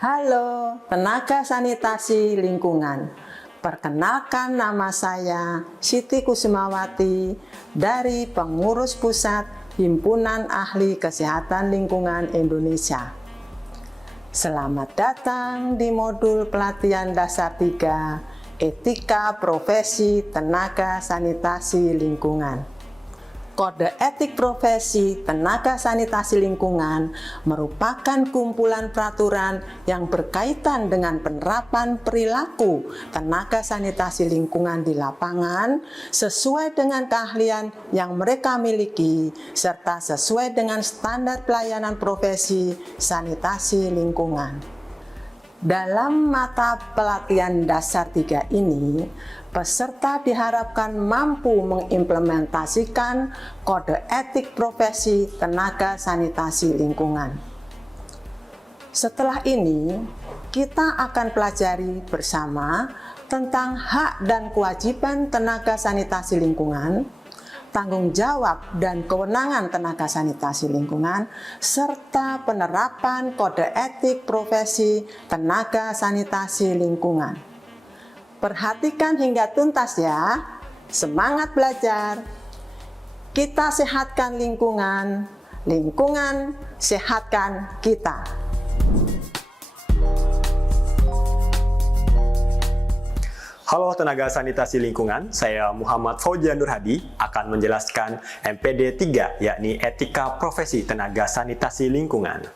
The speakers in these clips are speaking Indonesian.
Halo, tenaga sanitasi lingkungan. Perkenalkan, nama saya Siti Kusumawati dari Pengurus Pusat Himpunan Ahli Kesehatan Lingkungan Indonesia. Selamat datang di modul pelatihan dasar 3, Etika Profesi Tenaga Sanitasi Lingkungan. Kode etik profesi tenaga sanitasi lingkungan merupakan kumpulan peraturan yang berkaitan dengan penerapan perilaku tenaga sanitasi lingkungan di lapangan sesuai dengan keahlian yang mereka miliki serta sesuai dengan standar pelayanan profesi sanitasi lingkungan. Dalam mata pelatihan dasar 3 ini, peserta diharapkan mampu mengimplementasikan kode etik profesi tenaga sanitasi lingkungan. Setelah ini, kita akan pelajari bersama tentang hak dan kewajiban tenaga sanitasi lingkungan, tanggung jawab dan kewenangan tenaga sanitasi lingkungan, serta penerapan kode etik profesi tenaga sanitasi lingkungan. Perhatikan hingga tuntas ya, semangat belajar. Kita sehatkan lingkungan, lingkungan sehatkan kita. Halo tenaga sanitasi lingkungan, saya Muhammad Fauzian Nur Hadi akan menjelaskan MPD 3, yakni Etika Profesi Tenaga Sanitasi Lingkungan.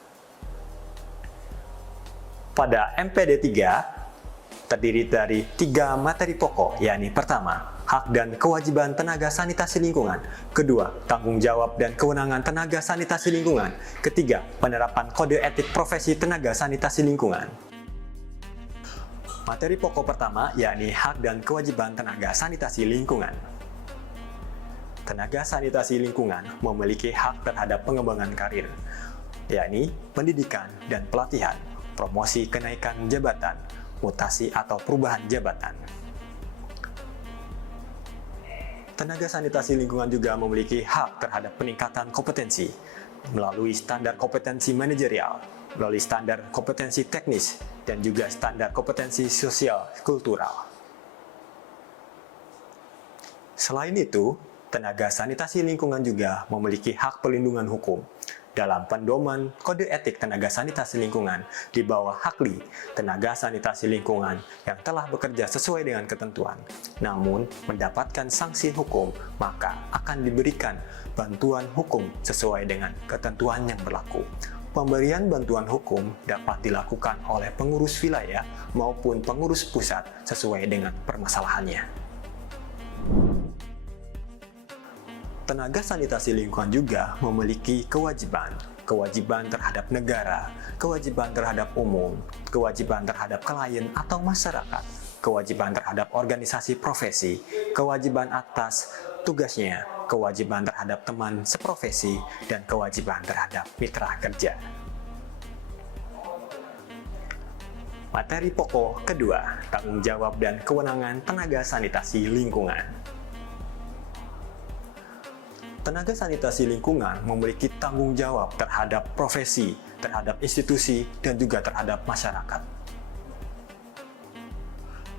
Pada MPD 3, terdiri dari 3 materi pokok, yakni pertama, hak dan kewajiban tenaga sanitasi lingkungan. Kedua, tanggung jawab dan kewenangan tenaga sanitasi lingkungan. Ketiga, penerapan kode etik profesi tenaga sanitasi lingkungan. Materi pokok pertama yakni hak dan kewajiban tenaga sanitasi lingkungan. Tenaga sanitasi lingkungan memiliki hak terhadap pengembangan karir, yakni pendidikan dan pelatihan, promosi kenaikan jabatan, mutasi atau perubahan jabatan. Tenaga sanitasi lingkungan juga memiliki hak terhadap peningkatan kompetensi melalui standar kompetensi manajerial, melalui standar kompetensi teknis, dan juga standar kompetensi sosial kultural. Selain itu, tenaga sanitasi lingkungan juga memiliki hak perlindungan hukum. Dalam pedoman kode etik tenaga sanitasi lingkungan di bawah HAKLI, tenaga sanitasi lingkungan yang telah bekerja sesuai dengan ketentuan, namun mendapatkan sanksi hukum, maka akan diberikan bantuan hukum sesuai dengan ketentuan yang berlaku. Pemberian bantuan hukum dapat dilakukan oleh pengurus wilayah maupun pengurus pusat sesuai dengan permasalahannya. Tenaga sanitasi lingkungan juga memiliki kewajiban terhadap negara, kewajiban terhadap umum, kewajiban terhadap klien atau masyarakat, kewajiban terhadap organisasi profesi, kewajiban atas tugasnya, kewajiban terhadap teman seprofesi, dan kewajiban terhadap mitra kerja. Materi pokok kedua, tanggung jawab dan kewenangan tenaga sanitasi lingkungan. Tenaga sanitasi lingkungan memiliki tanggung jawab terhadap profesi, terhadap institusi, dan juga terhadap masyarakat.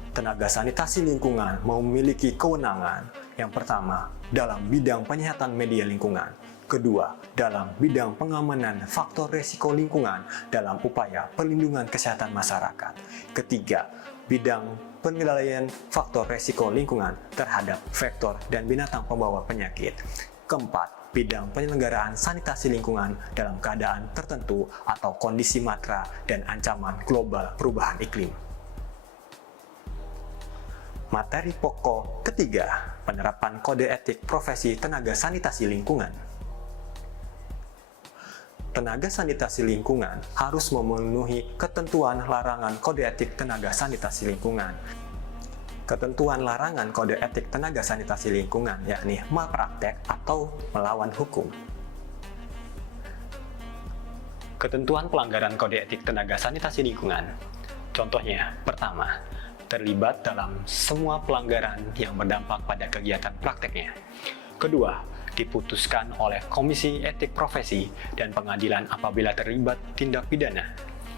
Tenaga sanitasi lingkungan memiliki kewenangan yang pertama, dalam bidang penyihatan media lingkungan. Kedua, dalam bidang pengamanan faktor risiko lingkungan dalam upaya perlindungan kesehatan masyarakat. Ketiga, bidang pengendalian faktor risiko lingkungan terhadap vektor dan binatang pembawa penyakit. Keempat, bidang penyelenggaraan sanitasi lingkungan dalam keadaan tertentu atau kondisi matra dan ancaman global perubahan iklim. Materi pokok ketiga, penerapan kode etik profesi tenaga sanitasi lingkungan. Tenaga sanitasi lingkungan harus memenuhi ketentuan larangan kode etik tenaga sanitasi lingkungan. Ketentuan larangan kode etik tenaga sanitasi lingkungan yakni malpraktek atau melawan hukum. Ketentuan pelanggaran kode etik tenaga sanitasi lingkungan. Contohnya, pertama, terlibat dalam semua pelanggaran yang berdampak pada kegiatan prakteknya. Kedua, diputuskan oleh Komisi Etik Profesi dan Pengadilan apabila terlibat tindak pidana.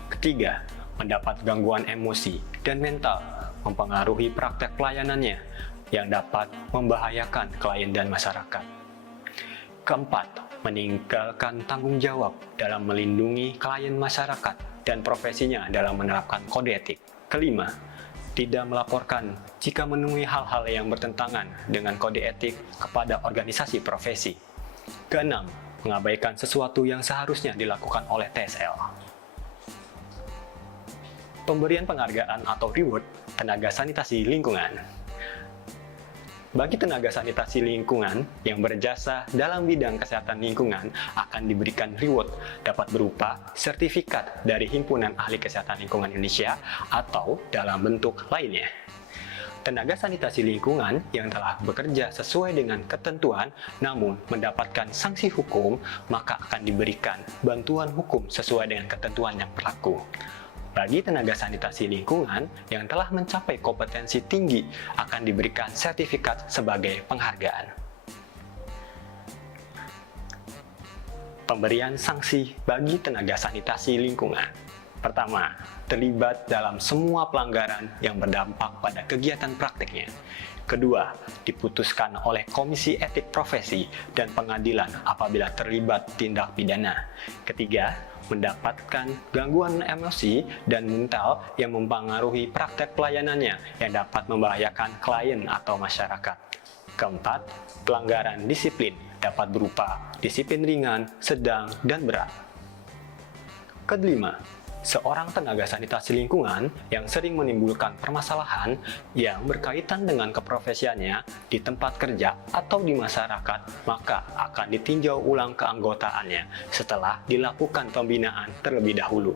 Ketiga, mendapat gangguan emosi dan mental mempengaruhi praktek pelayanannya yang dapat membahayakan klien dan masyarakat. Keempat, meninggalkan tanggung jawab dalam melindungi klien masyarakat dan profesinya dalam menerapkan kode etik. Kelima, tidak melaporkan jika menemui hal-hal yang bertentangan dengan kode etik kepada organisasi profesi. Keenam, mengabaikan sesuatu yang seharusnya dilakukan oleh TSL. Pemberian penghargaan atau reward tenaga sanitasi lingkungan. Bagi tenaga sanitasi lingkungan yang berjasa dalam bidang kesehatan lingkungan akan diberikan reward dapat berupa sertifikat dari Himpunan Ahli Kesehatan Lingkungan Indonesia atau dalam bentuk lainnya. Tenaga sanitasi lingkungan yang telah bekerja sesuai dengan ketentuan namun mendapatkan sanksi hukum maka akan diberikan bantuan hukum sesuai dengan ketentuan yang berlaku. Bagi tenaga sanitasi lingkungan yang telah mencapai kompetensi tinggi akan diberikan sertifikat sebagai penghargaan. Pemberian sanksi bagi tenaga sanitasi lingkungan. Pertama, terlibat dalam semua pelanggaran yang berdampak pada kegiatan praktiknya. Kedua, diputuskan oleh Komisi Etik Profesi dan Pengadilan apabila terlibat tindak pidana. Ketiga, mendapatkan gangguan emosi dan mental yang mempengaruhi praktek pelayanannya yang dapat membahayakan klien atau masyarakat. Keempat, pelanggaran disiplin dapat berupa disiplin ringan, sedang, dan berat. Kelima, seorang tenaga sanitasi lingkungan yang sering menimbulkan permasalahan yang berkaitan dengan keprofesiannya di tempat kerja atau di masyarakat, maka akan ditinjau ulang keanggotaannya setelah dilakukan pembinaan terlebih dahulu.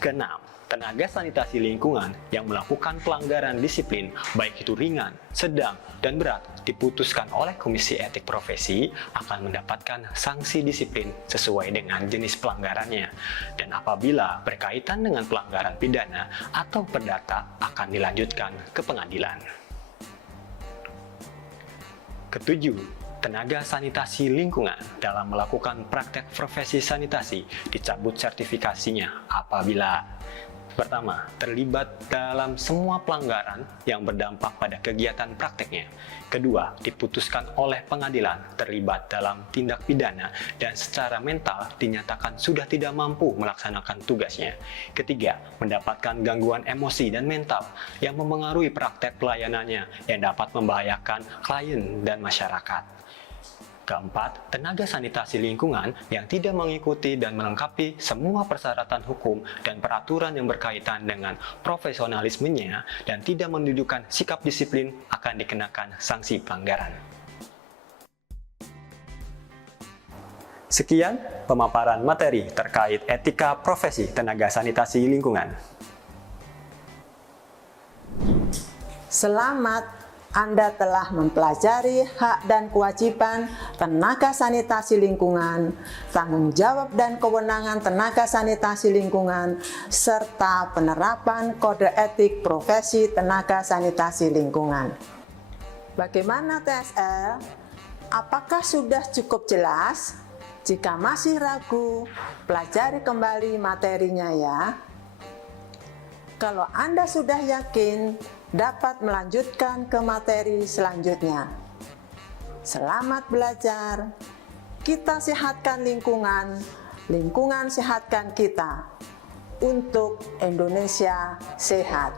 Keenam, tenaga sanitasi lingkungan yang melakukan pelanggaran disiplin, baik itu ringan, sedang, dan berat, diputuskan oleh Komisi Etik Profesi akan mendapatkan sanksi disiplin sesuai dengan jenis pelanggarannya. Dan apabila berkaitan dengan pelanggaran pidana atau perdata, akan dilanjutkan ke pengadilan. Ketujuh, tenaga sanitasi lingkungan dalam melakukan praktek profesi sanitasi dicabut sertifikasinya apabila pertama, terlibat dalam semua pelanggaran yang berdampak pada kegiatan prakteknya. Kedua, diputuskan oleh pengadilan terlibat dalam tindak pidana dan secara mental dinyatakan sudah tidak mampu melaksanakan tugasnya. Ketiga, mendapatkan gangguan emosi dan mental yang mempengaruhi praktek pelayanannya yang dapat membahayakan klien dan masyarakat. Keempat, tenaga sanitasi lingkungan yang tidak mengikuti dan melengkapi semua persyaratan hukum dan peraturan yang berkaitan dengan profesionalismenya dan tidak menunjukkan sikap disiplin akan dikenakan sanksi pelanggaran. Sekian pemaparan materi terkait etika profesi tenaga sanitasi lingkungan. Selamat, Anda telah mempelajari hak dan kewajiban tenaga sanitasi lingkungan, tanggung jawab dan kewenangan tenaga sanitasi lingkungan, serta penerapan kode etik profesi tenaga sanitasi lingkungan. Bagaimana TSL? Apakah sudah cukup jelas? Jika masih ragu, pelajari kembali materinya ya. Kalau Anda sudah yakin, dapat melanjutkan ke materi selanjutnya. Selamat belajar. Kita sehatkan lingkungan, lingkungan sehatkan kita. Untuk Indonesia sehat.